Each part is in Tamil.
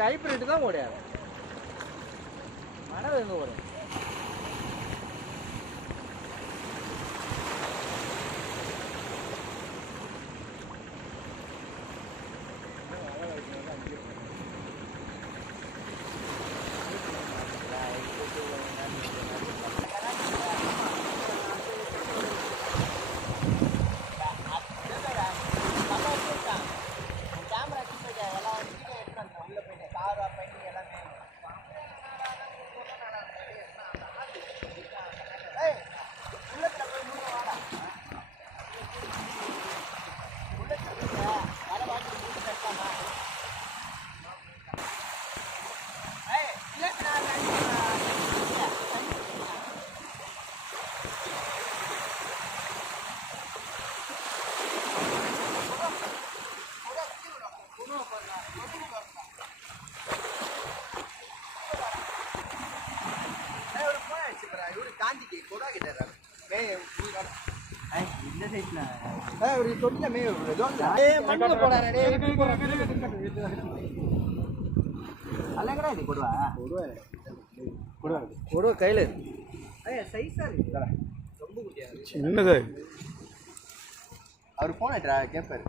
நமக்கு ஹைப்ரிட் தான் ஓடையாது மணல் எங்கே ஓடும் குட்டியா இருக்கு சின்னது அவர் போன கேட்பாரு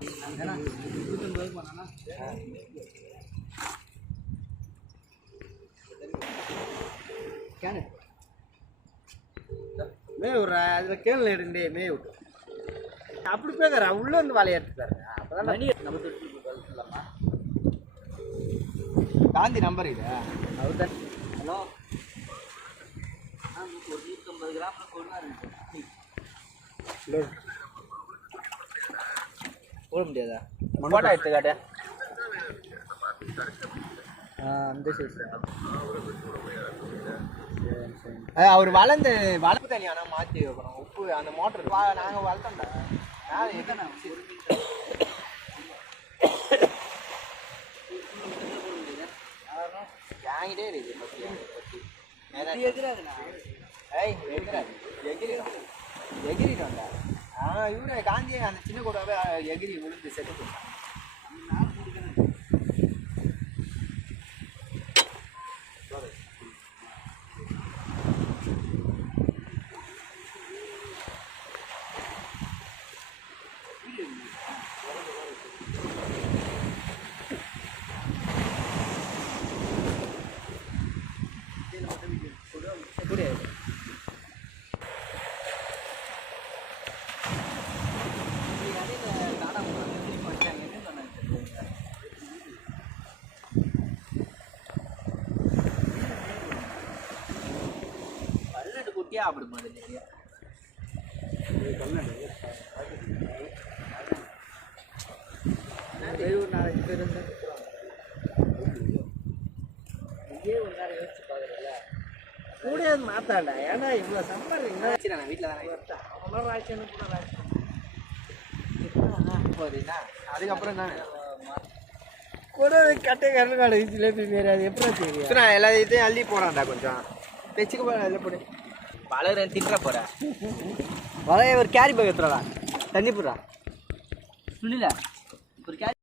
கேனு மே விட்ற அதில் எடுண்டே மே விட்டு. அப்படி பேசுற உள்ள வந்து வலையாட்டுறாரு அப்பதான் மணி நம்ம காந்தி நம்பர் இது. அவர் தான் ஹலோ? ஒரு நூற்றம்பது போட முடியாதா? போட்டோ எடுத்து அந்த சைஸ் அவர் வளர்ந்து வளர்ப்பு தண்ணி ஆனால் மாற்றி வைக்கணும். உப்பு அந்த மோட்டர் நாங்கள் வளர்த்தோம்டா. வாங்கிட்டே இருக்கு பத்தி எதிராதுண்ணா ஏய் எதிராது எகிரிடும் எகிரிடும்டா ஆ இவரு காந்தி அந்த சின்ன கூடாவே எகிரி விழுந்து செத்து போட்டான் புரியாது அப்படி மாதிரி ஒரு நாலஞ்சு பேர் இருந்தா இதே ஒரு நேரம் யோசிச்சு பாக்குறல கூட மாத்தாண்டா. ஏன்னா இவ்வளோ சம்பாதிங்க சரி நான் வீட்டில் தானே அவங்களாம் ராட்சியம் கூட ராட்சியம் போதுண்ணா அதுக்கப்புறம் தான் கூட கட்டை கரண்டு காடு ஜிலேபி அது எப்படி தெரியும்? நான் எல்லா இதையும் அள்ளி போறான்டா கொஞ்சம். தைச்சுக்க போறேன் அதில் போடு. வளர திட்டுற போகிறேன் வளைய ஒரு கேரி பேக் எடுத்துடா தண்ணி போடுறா. சுனில ஒரு கேரி